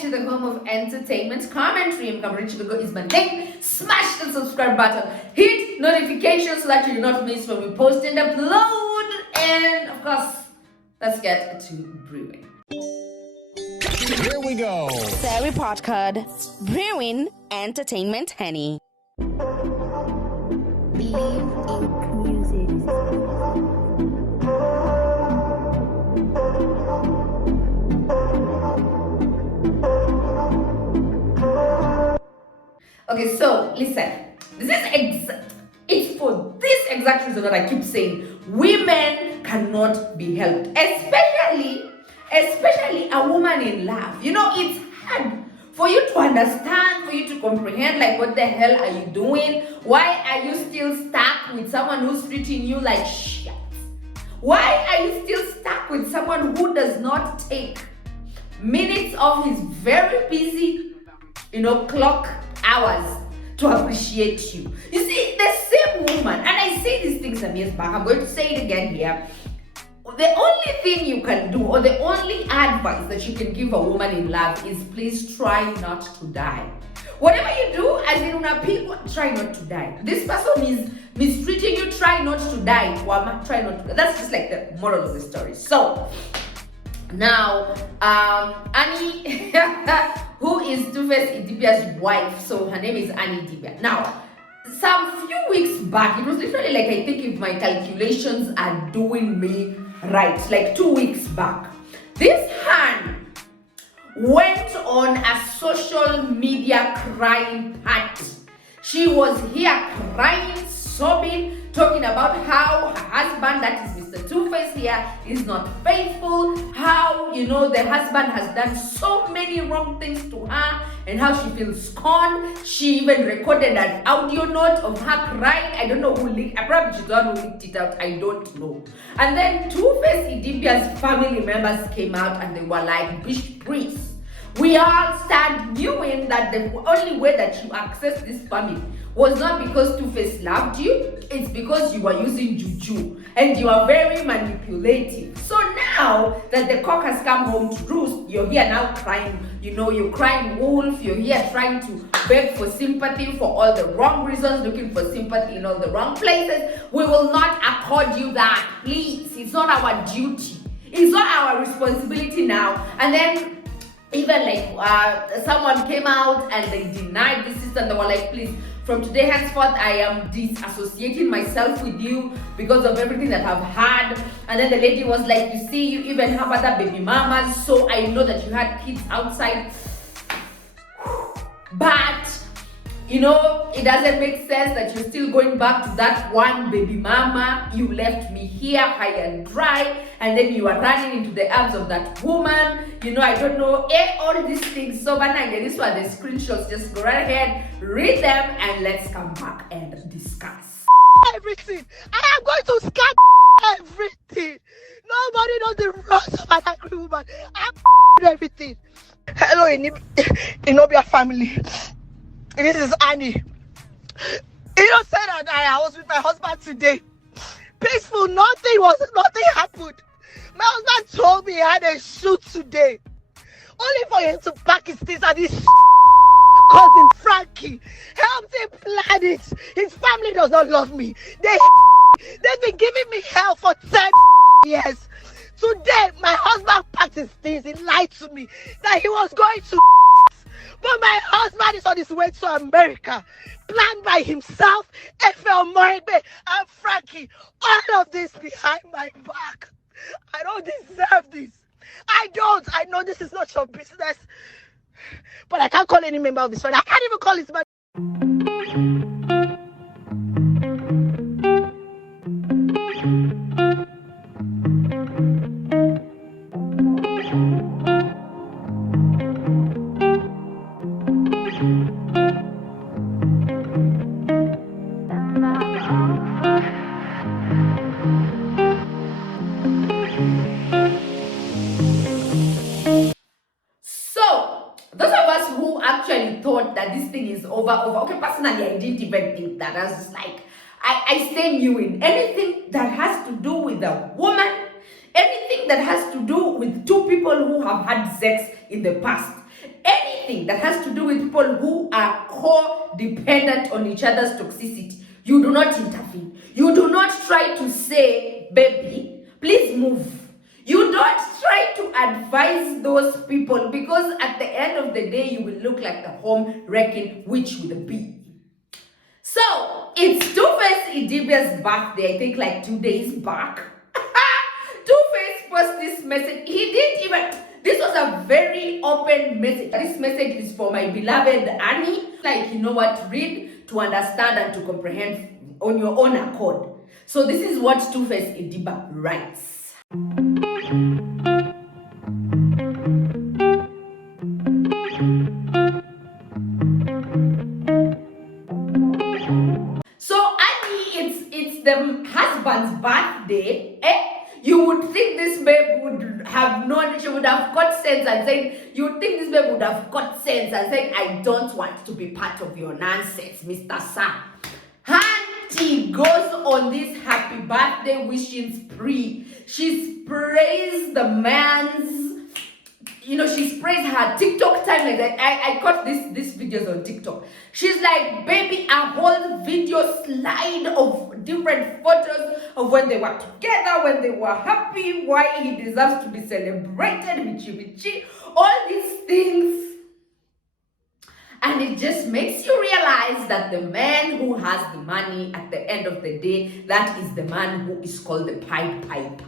to the home of entertainment, commentary, and coverage. Is my name. Smash the subscribe button, hit notifications so that you do not miss when we post and upload. And of course, let's get to brewing. Here we go. TheReportCard, brewing entertainment honey. Believe in music. Okay, so listen. It's for this exact reason that I keep saying women cannot be helped, especially a woman in love. You know, it's hard for you to understand, for you to comprehend, like, what the hell are you doing? Why are you still stuck with someone who's treating you like shit? Why are you still stuck with someone who does not take minutes of his very busy, clock hours to appreciate you? You see, the same woman, and I say these things some years back, I'm going to say it again here. The only thing you can do, or the only advice that you can give a woman in love is please try not to die. Whatever you do, as in people, try not to die. This person is mistreating you, try not to die. Try not to die. That's just like the moral of the story. So, now, Annie, who is 2faceidibia wife, so her name is Annieidiba. Now, some few weeks back, it was literally like, I think if my calculations are doing me right, like 2 weeks back, this hand went on a social media crying party. She was here crying, sobbing, talking about how her husband, that is Mr. Two-Face here, is not faithful, how, the husband has done so many wrong things to her, and how she feels scorned. She even recorded an audio note of her crying. I don't know who leaked. I probably she's the one who leaked it out. I don't know. And then 2faceidibia's family members came out and they were like, "Bitch, please." We all start knowing that the only way that you access this family was not because Two-Face loved you, it's because you were using juju and you are very manipulative. So now that the cock has come home to roost, you're here now crying, you're crying wolf, you're here trying to beg for sympathy for all the wrong reasons, looking for sympathy in all the wrong places. We will not accord you that, please. It's not our duty. It's not our responsibility now. And then even someone came out and they denied this and they were like, please, from today henceforth I am disassociating myself with you because of everything that I've had. And then the lady was like, you see, you even have other baby mamas, so I know that you had kids outside, but it doesn't make sense that you're still going back to that one baby mama. You left me here high and dry, and then you are running into the arms of that woman. I don't know, all these things. So, but these were the screenshots. Just go right ahead, read them, and let's come back and discuss. Everything. I am going to scan everything. Nobody knows the rest of an angry woman. I'm everything. Hello, Idibia family. This is Annie. Say that I was with my husband today. Peaceful, nothing happened. My husband told me he had a shoot today. Only for him to pack his things and his cousin Frankie helped him plan it. His family does not love me. They've been giving me hell for 10 years. Today, my husband packed his things. He lied to me that he was going to. But my husband is on his way to America, planned by himself, FL Morigbe, and Frankie. All of this behind my back. I don't deserve this. I don't. I know this is not your business. But I can't call any member of this family. I can't even call his man. Thought that this thing is over. Okay, personally, I didn't even think that. I was just like, I stay mewing. Anything that has to do with a woman, anything that has to do with two people who have had sex in the past, anything that has to do with people who are codependent on each other's toxicity, you do not intervene. You do not try to say, baby, please move. You don't try to advise those people, because at the end of the day, you will look like the home wrecking witch with a bee. So, it's Idibia birthday, I think like 2 days back. Two-Face posted this message. This was a very open message. This message is for my beloved Annie. Like, you know what, read to understand and to comprehend on your own accord. So this is what Idibia writes. So Annie, it's the husband's birthday. You would think this babe would have known, she would have got sense and said, you would think this babe would have got sense and said, I don't want to be part of your nonsense, Mr. Sam. Auntie goes on this happy birthday wishing spree. She sprays the man's, she sprays her TikTok timeline. Like I caught these videos on TikTok. She's like, baby, a whole video slide of different photos of when they were together, when they were happy, why he deserves to be celebrated, michi, all these things. And it just makes you realize that the man who has the money at the end of the day, that is the man who is called the Pied Piper.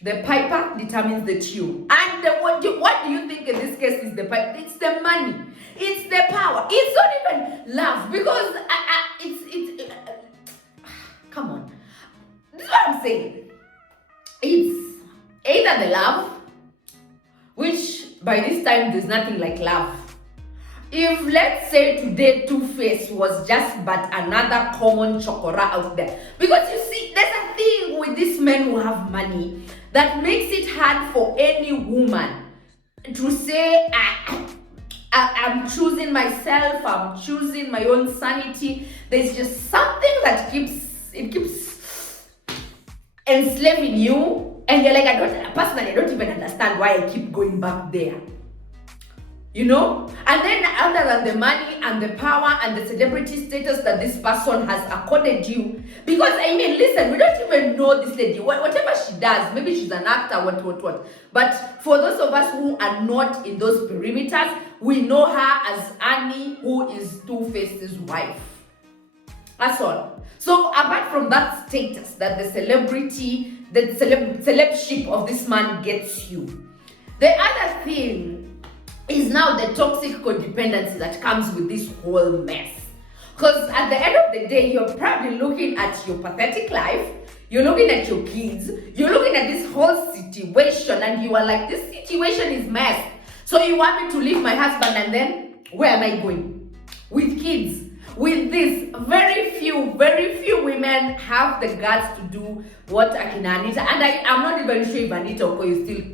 The piper determines the tune. And what do you think in this case is the piper? It's the money. It's the power. It's not even love. Because come on. This is what I'm saying. It's either the love, which by this time there's nothing like love. If let's say today Two-Face was just but another common chokora out there. Because you see, there's a thing with these men who have money that makes it hard for any woman to say, I'm choosing myself, I'm choosing my own sanity. There's just something that keeps enslaving you, and you're like, I don't even understand why I keep going back there. And then other than the money and the power and the celebrity status that this person has accorded you, because listen, we don't even know this lady, whatever she does, maybe she's an actor, what. But for those of us who are not in those perimeters, we know her as Annie, who is Two-Face's wife. That's all. So apart from that status that the celebrity, the celebship of this man gets you, the other thing is now the toxic codependency that comes with this whole mess. Because at the end of the day, you're probably looking at your pathetic life, you're looking at your kids, you're looking at this whole situation, and you are like, this situation is mess. So you want me to leave my husband, and then where am I going? With kids, with this, very few women have the guts to do what Akina Anita, and I'm not even sure if Anita Oko is still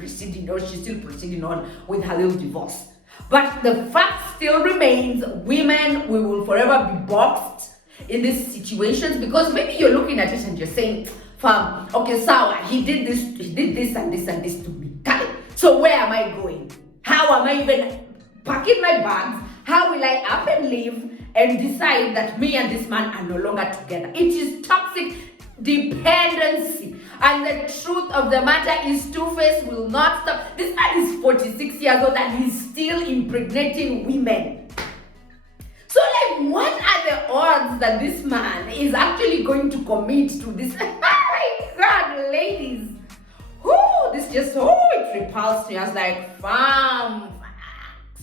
she's still proceeding on with her little divorce. But the fact still remains, women, we will forever be boxed in these situations, because maybe you're looking at it and you're saying, fam, okay, Sawa, he did this and this and this to me. So where am I going? How am I even packing my bags? How will I up and leave and decide that me and this man are no longer together? It is toxic dependency. And the truth of the matter is, Two-Face will not stop. This man is 46 years old and he's still impregnating women. So like, what are the odds that this man is actually going to commit to this? Oh my God, ladies. It repulsed me. I was like, fam,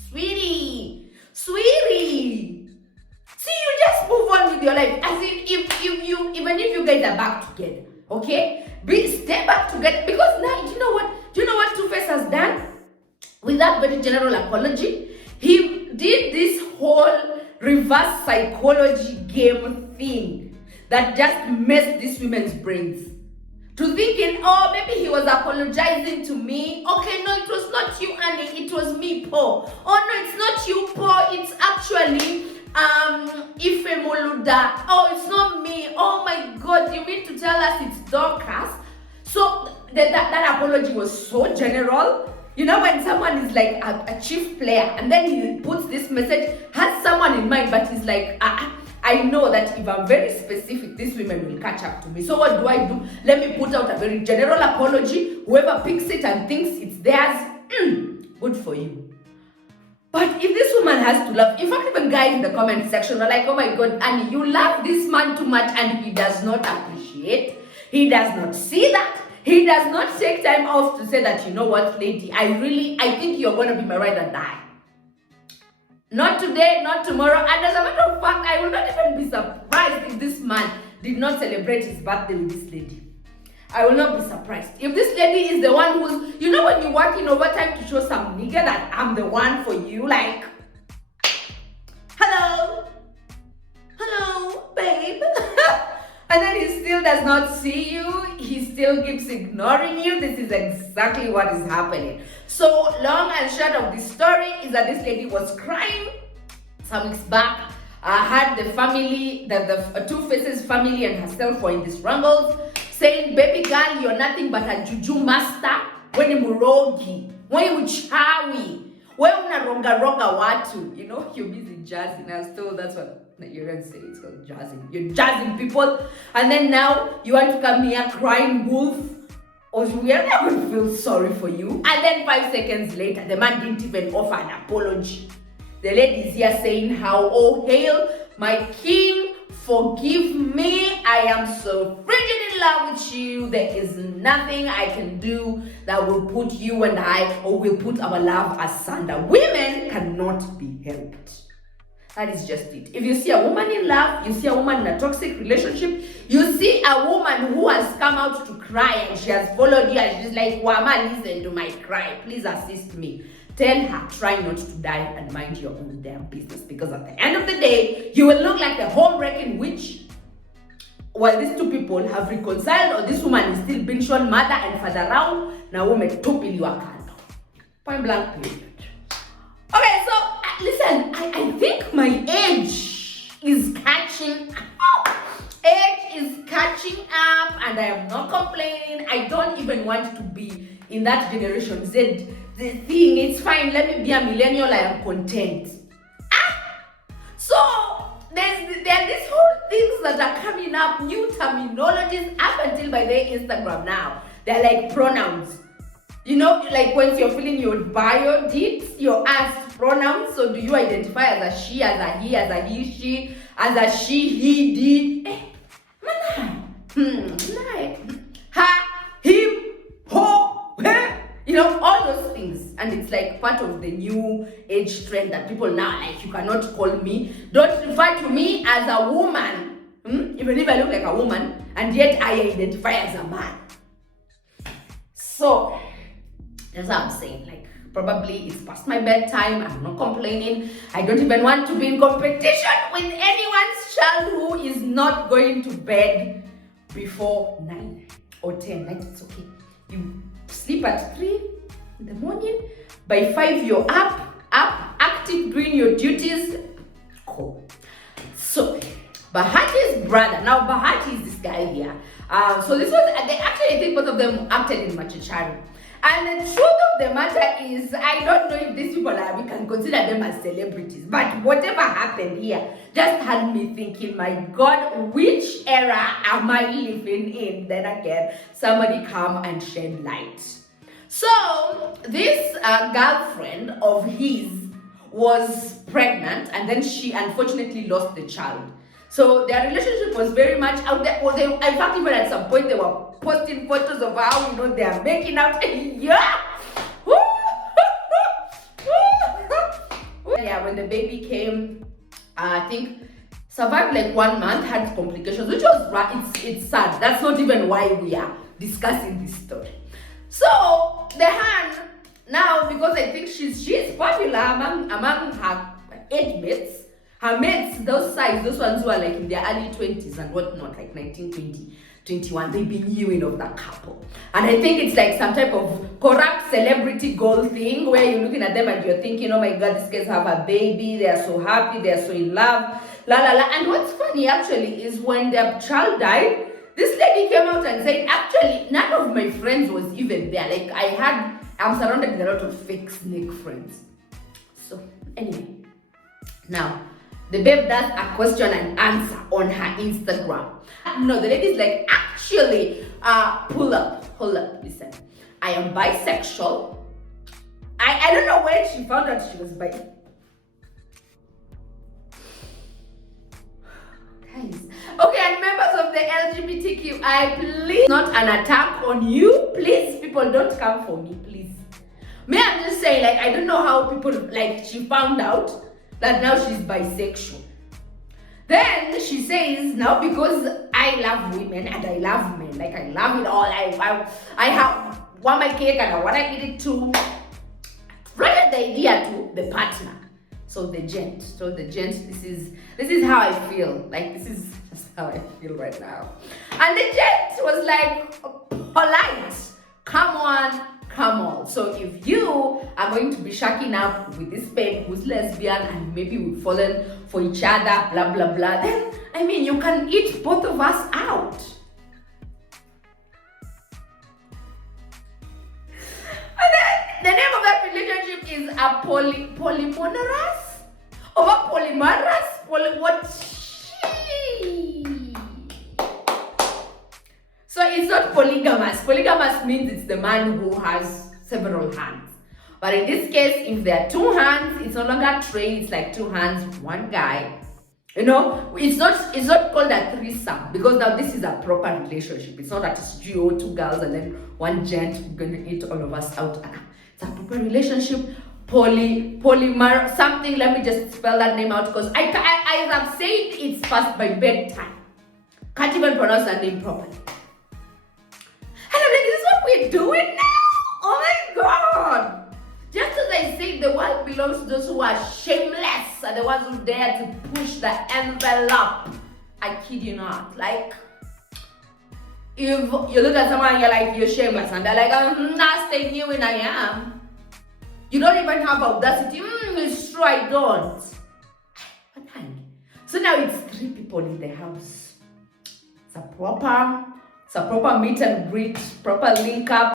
sweetie. See, you just move on with your life. As in, even if you guys are back together, okay? Stay back together, because now, do you know what Two-Face has done? With that very general apology, he did this whole reverse psychology game thing. that just messed these women's brains. To thinking, oh, maybe he was apologizing to me. Okay, no, it was not you, Annie. It was me, Paul. Oh, no, it's not you, Paul. It's actually Ife Moluda. Oh, it's not me. Oh, my God. You mean to tell us it's Dorcas? So that apology was so general. You know, when someone is like a chief player and then he puts this message, has someone in mind, but he's like, I know that if I'm very specific, these women will catch up to me. So what do? Let me put out a very general apology. Whoever picks it and thinks it's theirs, good for you. But if this woman has to love, in fact, even guys in the comment section are like, oh my God, Annie, you love this man too much and he does not appreciate. He does not see that. He does not take time off to say that, you know what, lady, I think you're going to be my ride or die. Not today, not tomorrow. And as a matter of fact, I will not even be surprised if this man did not celebrate his birthday with this lady. I will not be surprised. If this lady is the one who's, you know, when you're working overtime to show some nigga that I'm the one for you, like, hello, babe. And then he still does not see you. He still keeps ignoring you. This is exactly what is happening. So long and short of the story is that this lady was crying some weeks back. Had the family, the Two Faces family and herself were in these rumbles, saying, baby girl, you're nothing but a juju master. When you murogi, when you uchawi, when unaronga watu, you know, you're busy jazzing. I was told that's what Nigerians say, it's called jazzing. You're jazzing people, and then now you want to come here crying wolf, or we are not going to feel sorry for you. And then 5 seconds later, the man didn't even offer an apology. The lady is here saying how, oh hail my king, forgive me, I am so frigid in love with you, there is nothing I can do that will put you and I, or will put our love asunder. Women cannot be helped. That is just it. If you see a woman in love, you see a woman in a toxic relationship, you see a woman who has come out to cry and she has followed you and she's like, Wama, listen to my cry, please assist me. Tell her, try not to die and mind your own damn business, because at the end of the day, you will look like a home-wrecking witch while these two people have reconciled, or this woman is still being shown mother and father around. Now, woman, tupili wakando. Point blank period. Okay, so listen, I think my age is catching up. Age is catching up, and I am not complaining. I don't even want to be in that generation Z. The thing, it's fine. Let me be a millennial. I am content. So there are these whole things that are coming up, new terminologies up until by their Instagram now. They're like pronouns. You know, like once you're filling your bio deeds, you're asked pronouns. So do you identify as a she, as a he, as a he, she, as a she, he, did? Like her, him, ho, her. You know, all those things. And it's like part of the new age trend that people now like, you cannot call me. Don't refer to me as a woman. Even if I look like a woman, and yet I identify as a man. So, that's what I'm saying. Like, probably it's past my bedtime. I'm not complaining. I don't even want to be in competition with anyone's child who is not going to bed before 9 or 10. Like, it's okay. You sleep at 3 in the morning. By 5, you're up, active, doing your duties. Cool. So, Bahati's brother. Now, Bahati is this guy here. So this was, they actually, I think both of them acted in Machachari. And the truth of the matter is, I don't know if these people are, we can consider them as celebrities. But whatever happened here just had me thinking, my God, which era am I living in? Then again, somebody come and shed light. So this girlfriend of his was pregnant, and then she unfortunately lost the child. So their relationship was very much out there. Well, in fact, even at some point, they were posting photos of how, you know, they are making out. Yeah! Yeah, when the baby came, I think survived like 1 month, had complications, which was right. It's sad. That's not even why we are discussing this story. So the hand now, because I think she's popular among her age mates, Her mates, those ones who are like in their early 20s and whatnot, like 19, 20, 21, they've been hewing of that couple. And I think it's like some type of corrupt celebrity goal thing where you're looking at them and you're thinking, oh my God, these guys have a baby, they are so happy, they are so in love, la la la. And what's funny actually is when their child died, this lady came out and said, actually, none of my friends was even there. Like I'm surrounded with a lot of fake snake friends. So anyway, now, the babe does a question and answer on her Instagram. No, the lady's like, actually, hold up, listen. I am bisexual. I don't know when she found out she was bi. Guys. Okay, and members of the LGBTQI, please, not an attack on you. Please, people, don't come for me, please. I'm just saying, like, I don't know how people, like, she found out that now she's bisexual. Then she says, now because I love women and I love men, like I love it all, I want my cake and I want to eat it too. Brought the idea to the partner. So the gent, this is how I feel. Like this is just how I feel right now. And the gent was like, polite, come on. So if you are going to be shacking up with this babe who's lesbian and maybe we've fallen for each other, blah, blah, blah, then, I mean, you can eat both of us out. And then, the name of that relationship is a polymarous? Over polymarous? What? So it's not polygamous. Polygamous means it's the man who has several hands. But in this case, if there are two hands, it's no longer three, it's like two hands, one guy. You know, it's not called a threesome because now this is a proper relationship. It's not that it's two girls and then one gent gonna eat all of us out. It's a proper relationship. Polymer something. Let me just spell that name out because I have said it's past my bedtime. Can't even pronounce that name properly. And I'm like, this is what we're doing now? Oh my God! Just as I said, the world belongs to those who are shameless and the ones who dare to push the envelope. I kid you not. Like, if you look at someone and you're like, you're shameless, and they're like, I'm not staying here when I am. You don't even have audacity. It's true, I don't. What hang? So now it's 3 people in the house. It's a proper meet and greet, proper link up.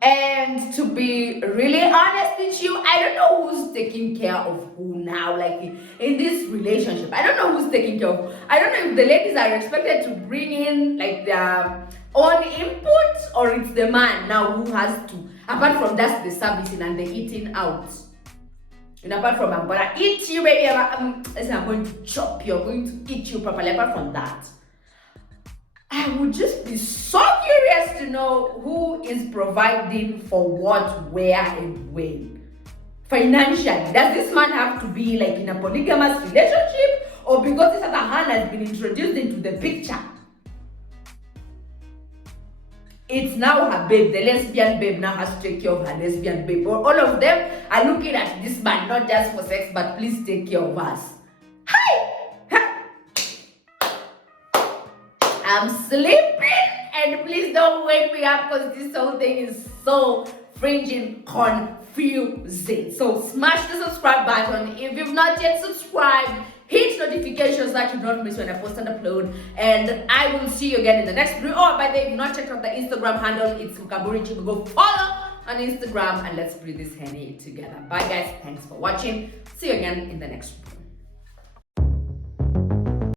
And to be really honest with you, I don't know who's taking care of who now, like in this relationship. I don't know who's taking care of. I don't know if the ladies are expected to bring in like their own input or it's the man now who has to. Apart from that's the servicing and the eating out. And apart from I'm gonna eat you, baby, I'm going to chop you, I'm going to eat you properly. Apart from that, I would just be so curious to know who is providing for what, where, and when. Financially, does this man have to be like in a polygamous relationship, or because this other hand has been introduced into the picture? It's now her babe, the lesbian babe now has to take care of her lesbian babe. Or all of them are looking at this man not just for sex, but please take care of us. Hi! I'm sleeping and please don't wake me up because this whole thing is so fringing confusing. So smash the subscribe button if you've not yet subscribed. Hit notifications so that you don't miss when I post and upload. And I will see you again in the next video. Oh, by the way, if you've not checked out the Instagram handle, it's Mkaburi. Go follow on Instagram and let's brew this honey together. Bye guys, thanks for watching. See you again in the next video.